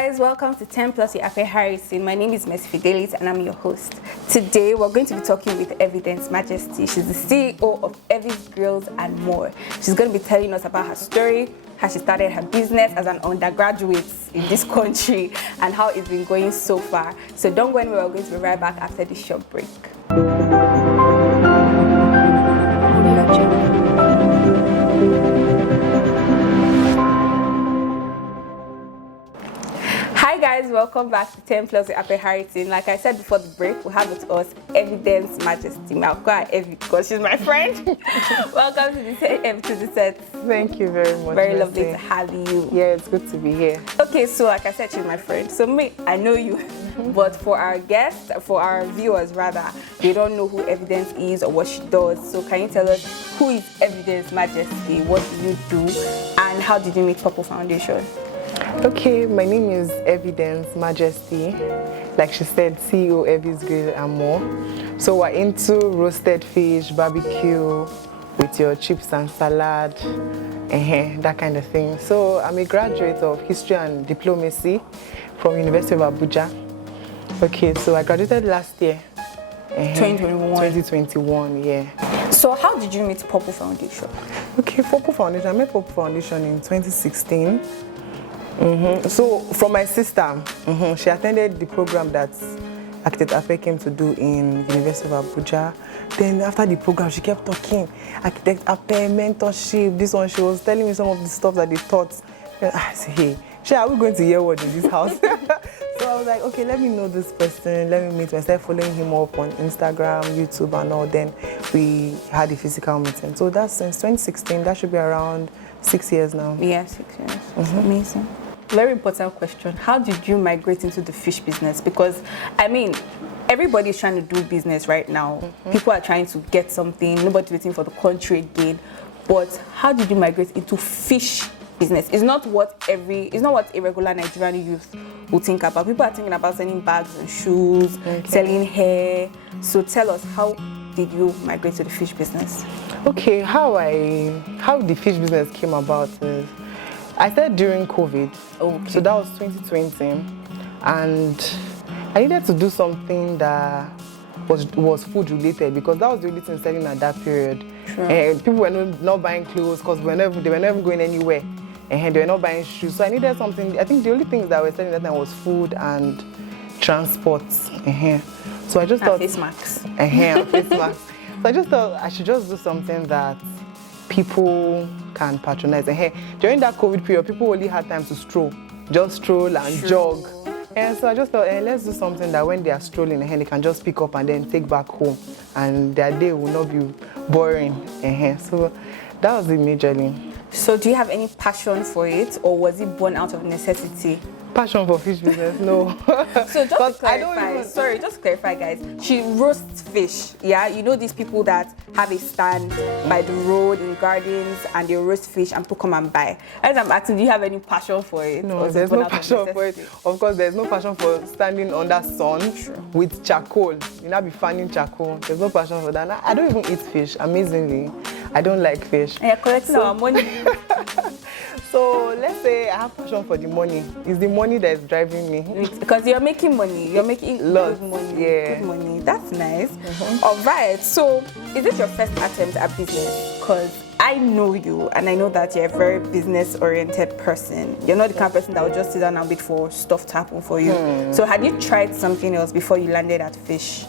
guys, welcome to 10 Plus with Apeh Harrison. My name is Majesty and I'm your host. Today we're going to be talking with Evidence Majesty. She's the CEO of Evis Grills and More. She's going to be telling us about her story, how she started her business as an undergraduate in this country, and how it's been going so far. So don't go anywhere, we're going to be right back after this short break. Hi guys, welcome back to 10 Plus with Apeh Harrison. Like I said before the break, we have with us Evidence Majesty. I'll call her Evie because she's my friend. Welcome to the set. Thank you very much. Very lovely to have you. Yeah, it's good to be here. Okay, so like I said, she's my friend. So me, I know you. But for our guests, for our viewers rather, they don't know who Evidence is or what she does. So can you tell us who is Evidence Majesty? What do you do? And how did you meet Purple Foundation? Okay, my name is Evidence Majesty. Like she said, CEO Evis Grills and More. So we're into roasted fish, barbecue, with your chips and salad, that kind of thing. So I'm a graduate of History and Diplomacy from University of Abuja. Okay, so I graduated last year. 2021, yeah. So how did you meet Purple Foundation? Okay, Purple Foundation. I met Purple Foundation in 2016. So from my sister, she attended the program that Architect Apeh came to do in University of Abuja. Then after the program, she kept talking, Architect Apeh, mentorship, this one. She was telling me some of the stuff that they taught. I said, hey, are we going to hear what in this house? So I was like, okay, let me know this person, let me meet him. I started following him up on Instagram, YouTube and all. Then we had a physical meeting. So that's since 2016, that should be around 6 years now. Yeah, 6 years. That's amazing. Very important question. How did you migrate into the fish business? Because, I mean, everybody's trying to do business right now. People are trying to get something. Nobody's waiting for the country again. But how did you migrate into fish business? It's not what a regular Nigerian youth will think about. People are thinking about selling bags and shoes, selling hair. So tell us, how did you migrate to the fish business? Okay, how the fish business came about is I started during COVID. Okay. So that was 2020, and I needed to do something that was food related because that was the only thing selling at that period. Sure. People were not buying clothes because they were never going anywhere, and they were not buying shoes. So I needed something. I think the only things that were selling at that time was food and transport. So I just thought face masks. Face masks. So I just thought I should just do something that people can patronize. During that COVID period, people only had time to stroll and jog. And so I just thought, let's do something that when they are strolling, they can just pick up and then take back home, and their day will not be boring. So that was it majorly. So do you have any passion for it, or was it born out of necessity? Passion for fish business, no. So just to clarify, just to clarify, guys, she roasts fish, yeah? You know these people that have a stand by the road in gardens and they roast fish and people come and buy. As I'm asking, do you have any passion for it? No, there's no passion for it. Of course, there's no passion for standing under sun with charcoal. You know, be fanning charcoal. There's no passion for that. I don't even eat fish, amazingly. I don't like fish. And you're collecting our money. So let's say I have passion for the money. It's the money that's driving me. Because you're making money. You're making good money. Yeah. Good money. That's nice. All right. So is this your first attempt at business? Because I know you and I know that you're a very business-oriented person. You're not the kind of person that will just sit down and wait for stuff to happen for you. So had you tried something else before you landed at fish?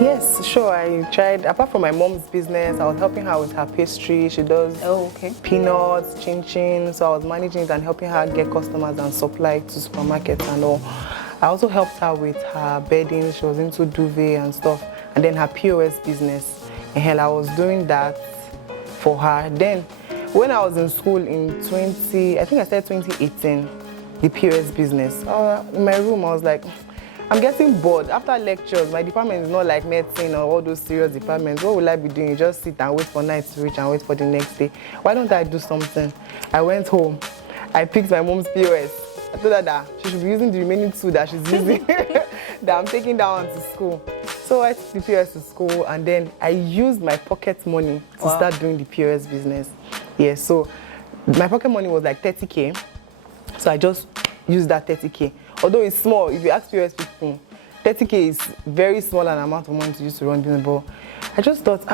Yes, sure. I tried. Apart from my mom's business, I was helping her with her pastry. She does peanuts, chin-chin. So I was managing it and helping her get customers and supply to supermarkets and all. I also helped her with her bedding. She was into duvet and stuff. And then her POS business. And I was doing that for her. Then when I was in school in I think I started 2018, the POS business. In my room, I was like, I'm getting bored. After lectures, my department is not like medicine or all those serious departments. What will I be doing? You just sit and wait for night to reach and wait for the next day. Why don't I do something? I went home. I picked my mom's POS. I told her that she should be using the remaining 2 that she's using that I'm taking down to school. So I took the POS to school and then I used my pocket money to start doing the POS business. Yeah, so my pocket money was like 30K. So I just used that 30K. although it's small, if you ask POS people, 30K is very small an amount of money to use to run business. But I just thought,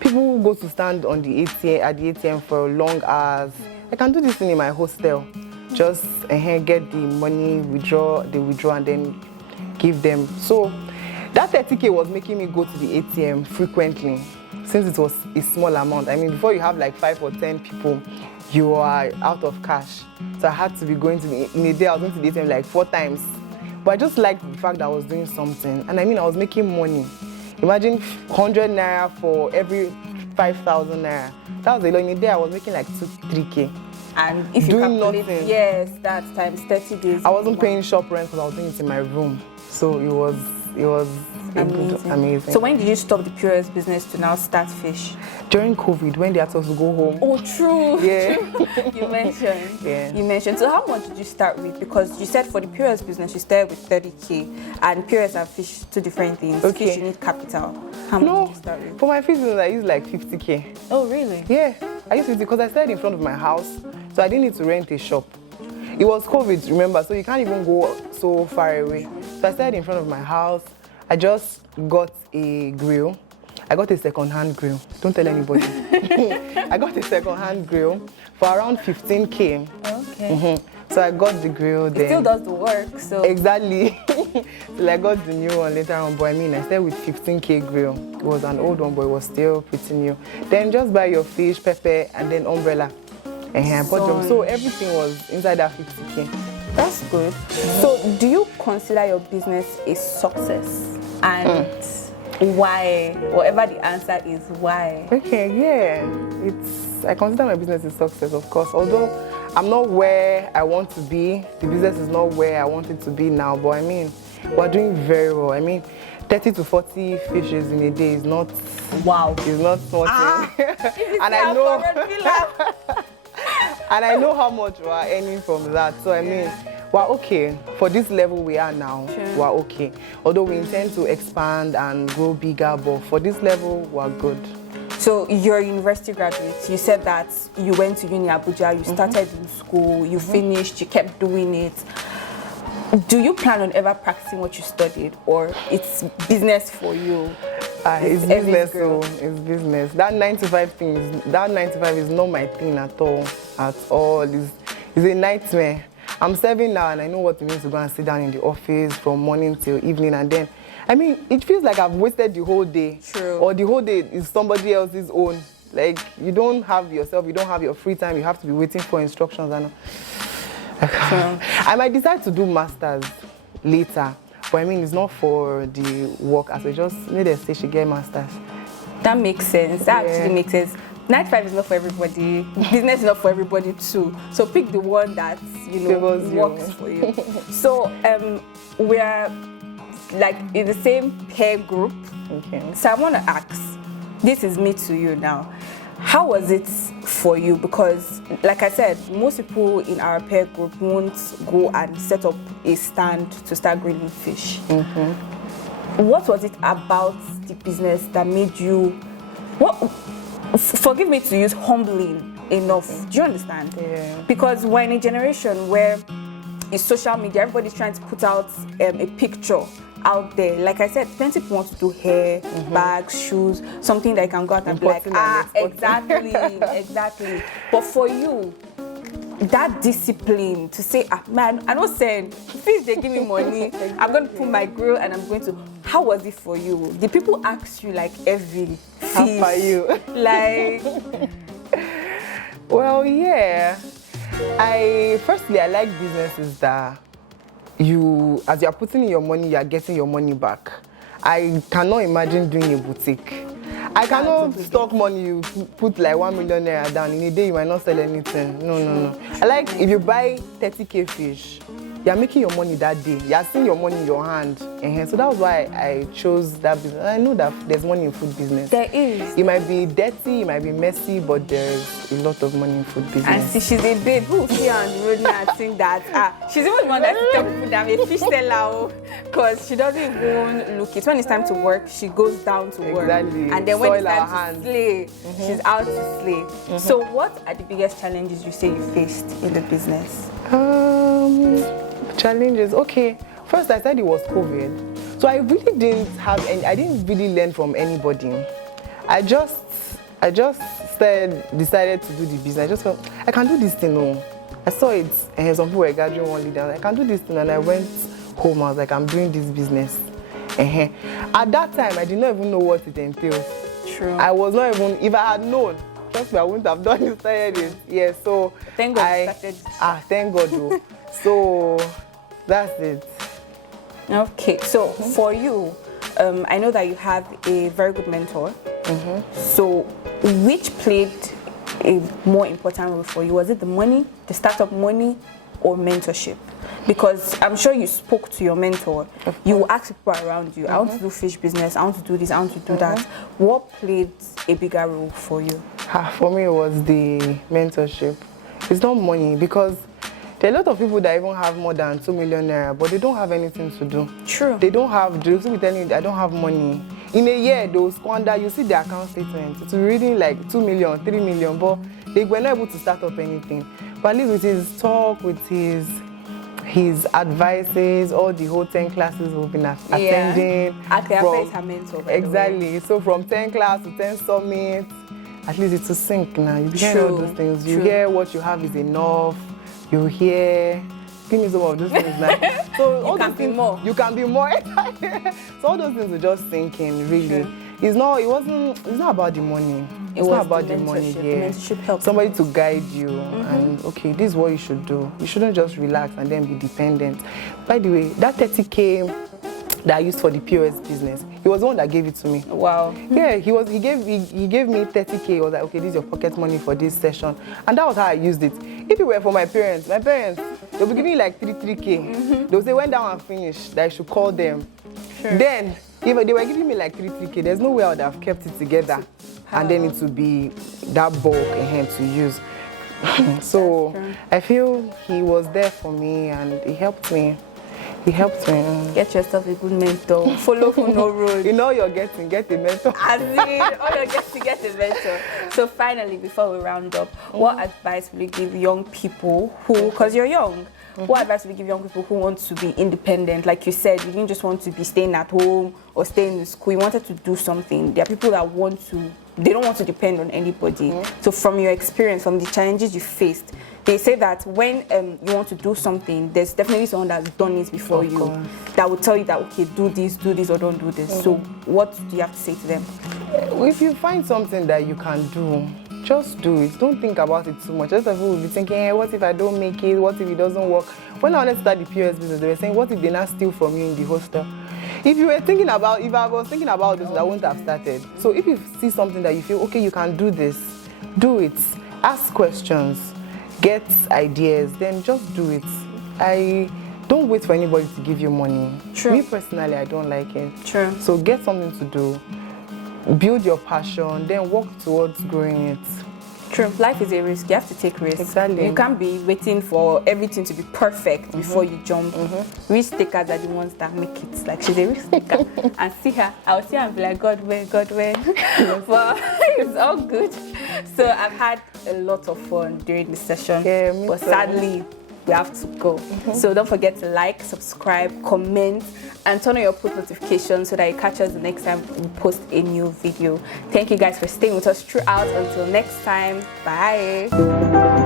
people go to stand on the ATM at the ATM for long hours. I can do this thing in my hostel. Just get the money, they withdraw, and then give them. So that 30K was making me go to the ATM frequently, since it was a small amount. I mean, before you have like 5 or 10 people, you are out of cash. So I had to be going in a day, I was going to the ATM like 4 times. But I just liked the fact that I was doing something. And I mean, I was making money. Imagine 100 naira for every 5,000 naira. That was a lot. In a day, I was making like 2-3K. And if you doing calculate, nothing. yes, that's times 30 days. I wasn't paying shop rent because I was doing it in my room. So it was amazing. So when did you stop the POS business to now start Fish? During COVID, when they asked us to go home. Oh, true. Yeah. You mentioned. Yeah. You mentioned. So how much did you start with? Because you said for the POS business, you started with 30K, and POS and Fish, 2 different things. Okay. Fish, you need capital. How much did you start with? For my Fish business, I used like 50K. Oh, really? Yeah. I used 50 because I started in front of my house, so I didn't need to rent a shop. It was COVID, remember, so you can't even go so far away. So I started in front of my house. I just got a grill. I got a second-hand grill. Don't tell anybody. I got a second-hand grill for around 15K. Okay. So I got the grill then. It still does the work, so. Exactly. So I got the new one later on, but I mean, I started with 15K grill. It was an old one, but it was still pretty new. Then just buy your fish, pepper, and then umbrella. So everything was inside that 50K. That's good. So do you consider your business a success? And why? Whatever the answer is, why? Okay, yeah. I consider my business a success, of course. Although I'm not where I want to be, the business is not where I want it to be now, but I mean, we're doing very well. I mean, 30 to 40 fishes in a day is not, wow. It's not something. And I know, and I know how much we are earning from that. So I mean, we're okay. For this level we are now, we're okay. Although we intend to expand and grow bigger, but for this level, we're good. So you're a university graduate. You said that you went to Uni Abuja, you started in school, you finished, you kept doing it. Do you plan on ever practicing what you studied, or it's business for you? It's business, so it's business. That 9 to 5 thing, that 9 to 5 is not my thing at all. It's a nightmare. I'm serving now and I know what it means to go and sit down in the office from morning till evening, and then, I mean, it feels like I've wasted the whole day. True. Or the whole day is somebody else's own. Like, you don't have yourself, you don't have your free time, you have to be waiting for instructions. And I might decide to do masters later, but I mean, it's not for the work, as I just need a say she get masters. That makes sense. That actually makes sense. 9 to 5 is not for everybody. Business is not for everybody too. So pick the one that works for you. So we are like in the same peer group. Okay. So I want to ask. This is me to you now. How was it for you? Because, like I said, most people in our peer group won't go and set up a stand to start grilling fish. What was it about the business that made you? Forgive me to use humbling enough. Do you understand? Yeah. Because we're in a generation where it's social media, everybody's trying to put out a picture out there. Like I said, plenty people want to do hair, bags, shoes, something that you can go out and be like, exactly. But for you, that discipline to say, man, I don't say, please they give me money, I'm going to put my grill and I'm going to. How was it for you? Did people ask you like every fish? How are you? Like, well, yeah. Firstly, I like businesses that as you're putting in your money, you're getting your money back. I cannot imagine doing a boutique. I cannot stock money, you put like 1 million naira down. In a day, you might not sell anything. No. I like if you buy 30K fish, you're making your money that day. You're seeing your money in your hand. So that was why I chose that business. I know that there's money in food business. There is. It might be dirty, it might be messy, but there's a lot of money in food business. And see, she's a babe who see her on the road now and think that, she's even the one that tell people that I'm a fish seller, because she doesn't even look it. When it's time to work, she goes down to work. Exactly. And then when it's time to slay, she's out to slay. So what are the biggest challenges you say you faced in the business? Challenges, okay. First, I said it was COVID. So I really didn't have any, I didn't really learn from anybody. I just decided to do the business. I just felt, I can do this thing, no. I saw it, and some people were gathering one leader. I can do this thing, and I went home. I was like, I'm doing this business. At that time, I did not even know what it entails. True. I was not even, if I had known, trust me, I wouldn't have done it, started it. Yeah, so thank God you started. Thank God, though. So that's it. Okay, so for you, I know that you have a very good mentor. So which played a more important role for you? Was it the money, the startup money, or mentorship? Because I'm sure you spoke to your mentor. You asked people around you, I want to do fish business, I want to do this, I want to do that. What played a bigger role for you? For me, it was the mentorship. It's not money, because there are a lot of people that even have more than 2 million naira, but they don't have anything to do. True. They don't have, they'll be telling you, I don't have money. In a year, they'll squander, you see their account statement. It's reading like 2 million, 3 million, but they were not able to start up anything. But at least with his talk, with his advices, all the whole 10 classes we've been attending. Apeh is her mentor. Exactly. So from 10 class to 10 summits, at least it's to sync now. You hear all those things. You hear what you have is enough. You hear, give me some of those things now. So all those things, more. You can be more. So all those things are just thinking, really. It's not about the money. It's not about the money here. Somebody to guide you and, okay, this is what you should do. You shouldn't just relax and then be dependent. By the way, that 30K that I used for the POS business, he was the one that gave it to me. Wow. Yeah, he gave me 30K. He was like, okay, this is your pocket money for this session. And that was how I used it. If it were for my parents, they'll be giving me like 3K. They'll say, when that one finished, that I should call them. Then, if they were giving me like 3K, there's no way I would have kept it together. And then it would be that bulk in hand to use. So I feel he was there for me and he helped me. Get yourself a good mentor. Follow who no road. You know you're getting, get a mentor. As in, all you're getting, get a mentor. So finally, before we round up, what advice will you give young people who, because you're young, what advice will you give young people who want to be independent? Like you said, you didn't just want to be staying at home or staying in school. You wanted to do something. There are people that they don't want to depend on anybody. So from your experience, from the challenges you faced, they say that when you want to do something, there's definitely someone that's done it before you that will tell you that, okay, do this, or don't do this. So what do you have to say to them? If you find something that you can do, just do it. Don't think about it too much. Just people will be thinking, hey, what if I don't make it? What if it doesn't work? When I wanted to start the POS business, they were saying, what if they not steal from you in the hostel? If I was thinking about this, I wouldn't have started. So if you see something that you feel, okay, you can do this, do it. Ask questions, get ideas, then just do it. Don't wait for anybody to give you money. True. Me personally, I don't like it. True. So get something to do. Build your passion, then work towards growing it. True. Life is a risk. You have to take risks. Exactly. You can't be waiting for everything to be perfect before you jump. Risk takers are the ones that make it. Like, she's a risk taker. And see her. I'll see her and be like, God, where? But it's all good. So I've had a lot of fun during this session. Yeah, but sadly, we have to go. So don't forget to like, subscribe, comment, and turn on your post notifications so that you catch us the next time we post a new video. Thank you guys for staying with us throughout. Until next time, bye.